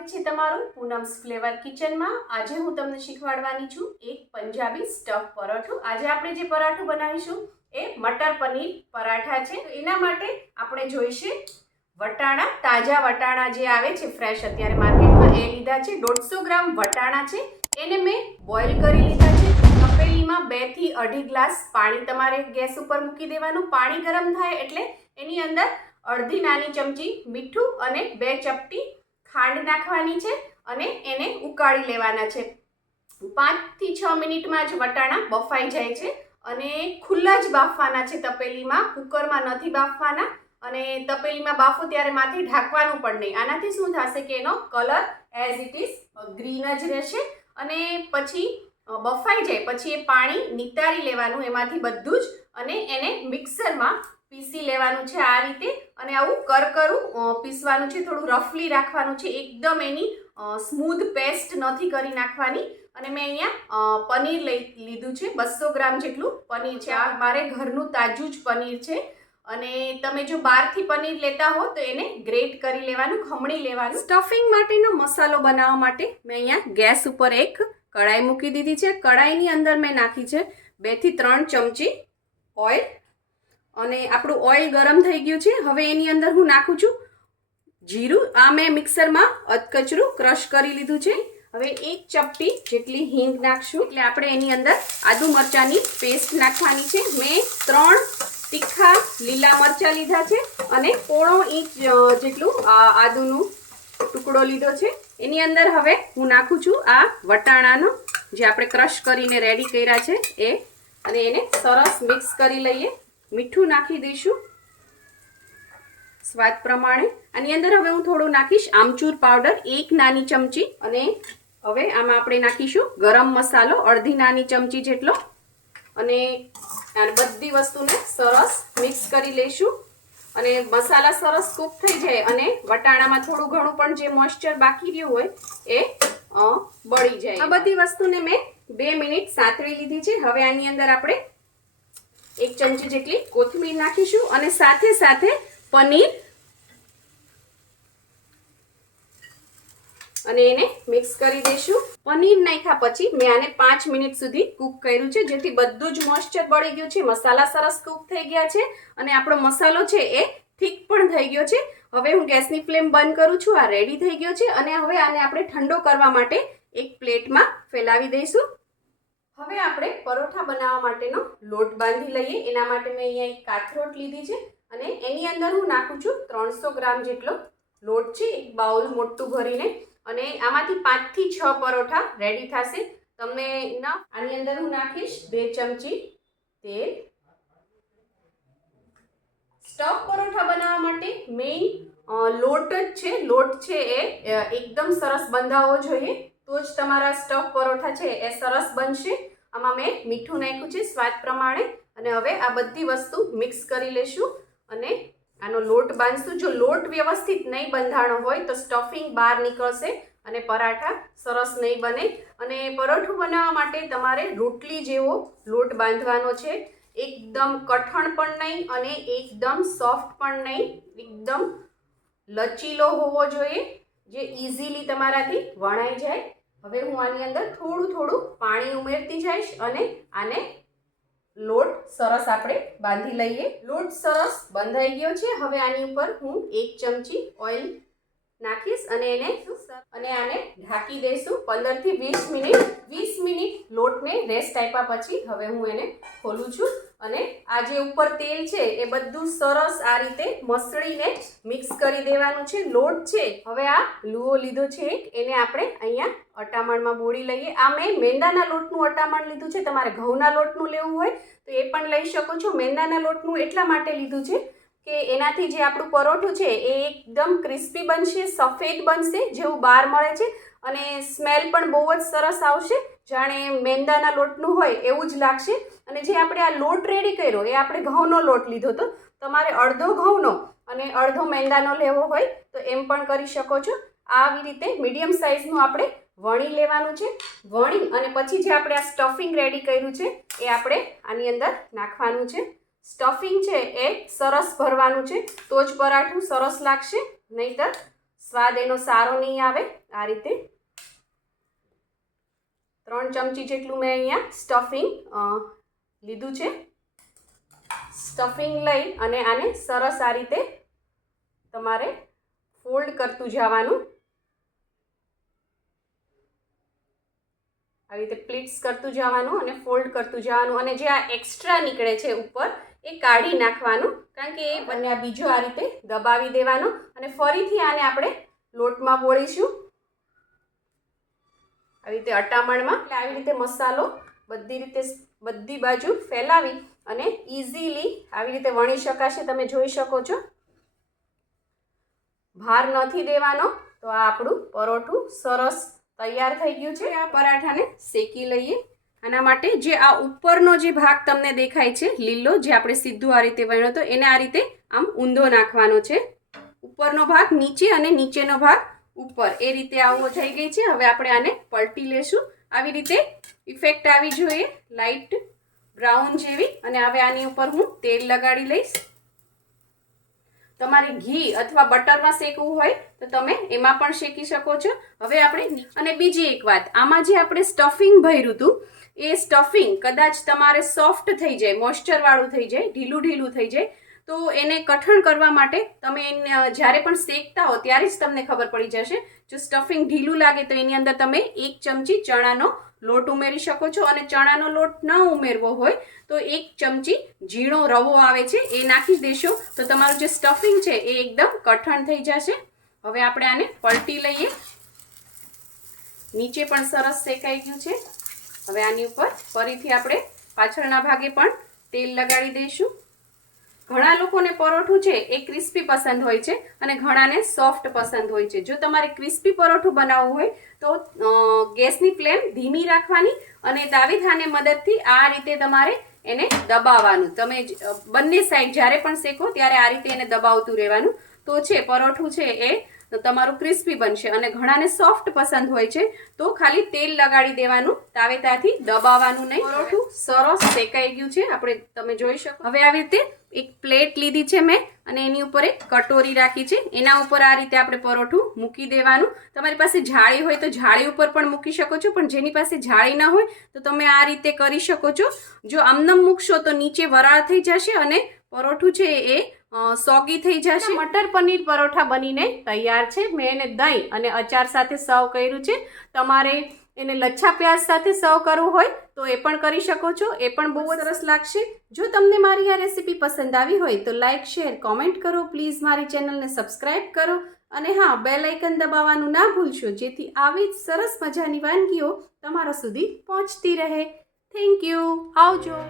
સ્વાગત છે તમારું પૂનમ્સ ફ્લેવર કિચનમાં। આજે હું તમને શીખવાડવાની છું એક પંજાબી સ્ટફ પરાઠું। આજે આપણે જે પરાઠું બનાવીશું એ મટર પનીર પરાઠા છે। તો એના માટે આપણે જોઈશે વટાણા, તાજા વટાણા જે આવે છે ફ્રેશ અત્યારે માર્કેટમાં એ લીધા છે। 150 ગ્રામ વટાણા છે, એને મેં બોઇલ કરી લીધા છે। તપેલીમાં 2 થી 2.5 ગ્લાસ પાણી તમારે ગેસ ઉપર મૂકી દેવાનું। પાણી ગરમ થાય એટલે એની અંદર અડધી નાની ચમચી મીઠું અને 2 ચપટી ખાંડ નાખવાની છે અને એને ઉકાળી લેવાના છે। 5 થી 6 મિનિટમાં જ વટાણા બફાઈ જાય છે અને ખુલ્લા જ બાફવાના છે તપેલીમાં, કુકરમાં નથી બાફવાના। અને તપેલીમાં બાફો ત્યારે માથે ઢાંકવાનું પણ નહીં। આનાથી શું થશે કે એનો colour as it is green જ રહેશે અને પછી બફાઈ જાય પછી એ પાણી નિતારી લેવાનું એમાંથી બધું જ અને એને મિક્સરમાં પીસી લેવાનું છે આ રીતે। અને આવું કરકરું પીસવાનું છે, થોડું રફલી રાખવાનું છે, એકદમ એની સ્મૂધ પેસ્ટ નથી કરી નાખવાની। અને મેં અહીંયા પનીર લીધું છે, 200 ગ્રામ જેટલું પનીર છે। આ મારે ઘરનું તાજું જ પનીર છે અને તમે જો બહારથી પનીર લેતા હો તો એને ગ્રેટ કરી લેવાનું, ખમણી લેવાનું। સ્ટફિંગ માટેનો મસાલો બનાવવા માટે મેં અહીંયા ગેસ ઉપર એક કઢાઈ મૂકી દીધી છે। કઢાઈની અંદર મેં નાખી છે 2 થી 3 ચમચી ઓઇલ અને આપણું ઓઇલ ગરમ થઈ ગયું છે। હવે એની અંદર હું નાખું છું જીરું। આ મેં મિક્સરમાં અધકચરું ક્રશ કરી લીધું છે। હવે 1 ચપટી જેટલી હિંગ નાખશું એટલે આપણે એની અંદર આદુ મરચાંની પેસ્ટ નાખવાની છે। મેં 3 તીખા લીલા મરચાં લીધા છે અને 1/4 ઇંચ જેટલું આદુનું ટુકડો લીધો છે। એની અંદર હવે હું નાખું છું આ વટાણાનો જે આપણે ક્રશ કરીને રેડી કર્યા છે એ, અને એને સરસ મિક્સ કરી લઈએ। મીઠું નાખી દઈશું સ્વાદ પ્રમાણે। આની અંદર હવે હું થોડું નાખીશ આમચૂર પાવડર 1 નાની ચમચી, અને હવે આમાં આપણે નાખીશું ગરમ મસાલો અડધી નાની ચમચી જેટલો, અને આ બધી વસ્તુને સરસ મિક્સ કરી લઈશું। અને મસાલા સરસ કૂક થઈ જાય અને વટાણામાં થોડું ઘણું પણ જે મોઇસ્ચર બાકી રહ્યું હોય એ બળી જાય। આ બધી વસ્તુને મેં 2 મિનિટ સાંતળી લીધી છે। હવે આની અંદર આપણે 1 ચમચી જેટલી કોથમીર નાખીશું અને સાથે સાથે પનીર, અને એને મિક્સ કરી દઈશું। પનીર નાખ્યા પછી મેં આને 5 મિનિટ સુધી કૂક કર્યું છે, જેથી બધું જ મોઇસ્ચર બળી ગયું છે, મસાલા સરસ કૂક થઈ ગયા છે અને આપણો મસાલો છે એ ઠીક પણ થઈ ગયો છે। હવે હું ગેસની ફ્લેમ બંધ કરું છું। આ રેડી થઈ ગયો છે અને હવે આને આપણે ઠંડો કરવા માટે એક પ્લેટમાં ફેલાવી દઈશું। હવે આપણે પરોઠા બનાવવા માટેનો લોટ બાંધી લઈએ। એના માટે મેં અહીંયા એક કાથરોટ લીધી છે અને એની અંદર હું નાખું છું 300 ગ્રામ જેટલો લોટ છે, એક બાઉલ મોટું ભરીને, અને આમાંથી 5 થી 6 પરોઠા રેડી થશે તમને ના। આની અંદર હું નાખીશ 2 ચમચી તેલ। સ્ટફ પરોઠા બનાવવા માટે મેઇન લોટ જ છે। લોટ છે એ એકદમ સરસ બંધાવવો જોઈએ તો જ તમારા સ્ટફ પરોઠા છે એ સરસ બનશે। આમાં મેં મીઠું નાખ્યું છે સ્વાદ પ્રમાણે, અને હવે આ બધી વસ્તુ મિક્સ કરી લેશું અને આનો લોટ બાંધશું। જો લોટ વ્યવસ્થિત નહીં બંધાણો હોય તો સ્ટફિંગ બહાર નીકળશે અને પરાઠા સરસ નહીં બને। અને પરોઠું બનાવવા માટે તમારે રોટલી જેવો લોટ બાંધવાનો છે, એકદમ કઠણ પણ નહીં અને એકદમ સોફ્ટ પણ નહીં, એકદમ લચીલો હોવો જોઈએ જે ઇઝીલી તમારાથી વણાઈ જાય। હવે હું આની અંદર થોડું થોડું પાણી ઉમેરતી જઈશ અને આને લોટ સરસ આપણે બાંધી લઈએ। લોટ સરસ બંધાઈ ગયો છે। હવે આની ઉપર હું 1 ચમચી ઓઇલ નાખીશ અને આને ઢાંકી દઈશું 15 થી 20 મિનિટ। 20 મિનિટ લોટને રેસ્ટ આપ્યા પછી હવે હું એને ખોલું છું અને આ જે ઉપર તેલ છે એ બધું સરસ આ રીતે મસળીને મિક્સ કરી દેવાનું છે। લોટ છે હવે આ લુઓ લીધો છે એક, એને આપણે અહીંયા અટામણમાં બોળી લઈએ। આ મેં મેંદાના લોટનું અટામણ લીધું છે, તમારે ઘઉંના લોટનું લેવું હોય તો એ પણ લઈ શકો છો। મેંદાના લોટનું એટલા માટે લીધું છે કે એનાથી જે આપણું પરોઠું છે એ એકદમ ક્રિસ્પી બનશે, સફેદ બનશે જેવું બહાર મળે છે, અને સ્મેલ પણ બહુ જ સરસ આવશે, જાણે મેંદાના લોટનું હોય એવું જ લાગશે। અને જે આપણે આ લોટ રેડી કર્યો એ આપણે ઘઉંનો લોટ લીધો હતો, તમારે અડધો ઘઉંનો અને અડધો મેંદાનો લેવો હોય તો એમ પણ કરી શકો છો। આવી રીતે મીડિયમ સાઇઝનું આપણે વણી લેવાનું છે। વણી અને પછી જે આપણે આ સ્ટફિંગ રેડી કર્યું છે એ આપણે આની અંદર નાખવાનું છે। સ્ટફિંગ છે એ સરસ ભરવાનું છે તો જ પરાઠું સરસ લાગશે, નહીંતર સ્વાદ એનો સારો નહીં આવે. આ રીતે 3 ચમચી જેટલું મેં અહીંયા સ્ટફિંગ લીધું છે. સ્ટફિંગ લઈ અને આને સરસ આ રીતે તમારે ફોલ્ડ કરતું જવાનું. આવી રીતે પ્લીટ્સ કરતું જવાનું અને ફોલ્ડ કરતું જવાનું. અને જે આ એક્સ્ટ્રા નીકળે છે ઉપર એ કાઢી નાખવાનું, કારણ કે એ બંને આ બીજો આ રીતે દબાવી દેવાનો અને ફરીથી આને આપણે લોટમાં બોળીશું. આવી રીતે અટામણમાં એટલે આવી રીતે મસાલો બધી બાજુ ફેલાવી અને ઇઝીલી આવી રીતે વણી શકાશે. તમે જોઈ શકો છો, ભાર નથી દેવાનો. તો આ આપણું પરોઠું સરસ તૈયાર થઈ ગયું છે. આ પરાઠાને શેકી લઈએ. આના માટે જે આ ઉપરનો જે ભાગ તમને દેખાય છે લીલો, જે આપણે સીધું આ રીતે વણ્યો હતો, એને આ રીતે આમ ઊંધો નાખવાનો છે. ઉપરનો ભાગ નીચે અને નીચેનો ભાગ ઉપર, એ રીતે આવો થઈ ગઈ છે. હવે આપણે આને પલટી લેશું. આવી રીતે ઇફેક્ટ આવી જોઈએ, લાઇટ બ્રાઉન જેવી. અને હવે આની ઉપર હું તેલ લગાડી લઈશ. તમારે ઘી અથવા બટરમાં શેકવું હોય તો તમે એમાં પણ શેકી શકો છો. હવે આપણે અને બીજી એક વાત, આમાં જે આપણે સ્ટફિંગ ભર્યું હતું એ સ્ટફિંગ કદાચ તમારે સોફ્ટ થઈ જાય, મોઇશ્ચરવાળું થઈ જાય, ઢીલું થઈ જાય, તો એને કઠણ કરવા માટે તમે જ્યારે પણ શેકતા હો ત્યારે જ તમને ખબર પડી જશે. જો સ્ટફિંગ ઢીલું લાગે તો એની અંદર તમે 1 ચમચી ચણાનો લોટ ઉમેરી શકો છો. અને ચણાનો લોટ ન ઉમેરવો હોય તો 1 ચમચી ઝીણો રવો આવે છે એ નાખી દેશો તો તમારું જે સ્ટફિંગ છે એ એકદમ કઠણ થઈ જશે. હવે આપણે આને પલટી લઈએ. નીચે પણ સરસ શેકાઈ ગયું છે. હવે આની ઉપર ફરીથી આપણે પાછળના ભાગે પણ તેલ લગાડી દઈશું. ઘણા લોકોને પરોઠું છે એ ક્રિસ્પી પસંદ હોય છે અને ઘણાને સોફ્ટ પસંદ હોય છે. જો તમારે ક્રિસ્પી પરોઠું બનાવવું હોય તો ગેસની ફ્લેમ ધીમી રાખવાની અને તાવીથાની મદદથી આ રીતે તમારે એને દબાવવાનું. તમે બંને સાઈડ જ્યારે પણ શેકો ત્યારે આ રીતે એને દબાવતું રહેવાનું. તો છે પરોઠું છે એ તમારું ક્રિસ્પી બનશે. અને ઘણાને સોફ્ટ પસંદ હોય છે તો ખાલી તેલ લગાડી દેવાનું, તાવેતાથી દબાવવાનું નહીં. પરોઠું સરસ શેકાઈ ગયું છે, આપણે તમે જોઈ શકો. હવે આવી રીતે એક પ્લેટ લીધી છે મેં અને એની ઉપર એક કટોરી રાખી છે. એના ઉપર આ રીતે આપણે પરોઠું મૂકી દેવાનું. તમારી પાસે જાળી હોય તો જાળી ઉપર પણ મૂકી શકો છો, પણ જેની પાસે જાળી ન હોય તો તમે આ રીતે કરી શકો છો. જો આમનમ મૂકશો તો નીચે વરાળ થઈ જશે અને પરોઠું છે એ સોગી થઈ જશે. મટર પનીર પરોઠા બનીને તૈયાર છે. મેં એને દહીં અને અચાર સાથે સર્વ કર્યું છે. તમારે એને લચ્છા પ્યાજ સાથે સર્વ કરવું હોય તો એ પણ કરી શકો છો, એ પણ બહુ સરસ લાગશે. જો તમને મારી આ રેસીપી પસંદ આવી હોય તો લાઇક, શેર, કોમેન્ટ કરો. પ્લીઝ મારી ચેનલને સબસ્ક્રાઈબ કરો અને હા, બેલ આઇકન દબાવવાનું ના ભૂલશો, જેથી આવી જ સરસ મજાની વાનગીઓ તમારા સુધી પહોંચતી રહે. Thank you. આવજો.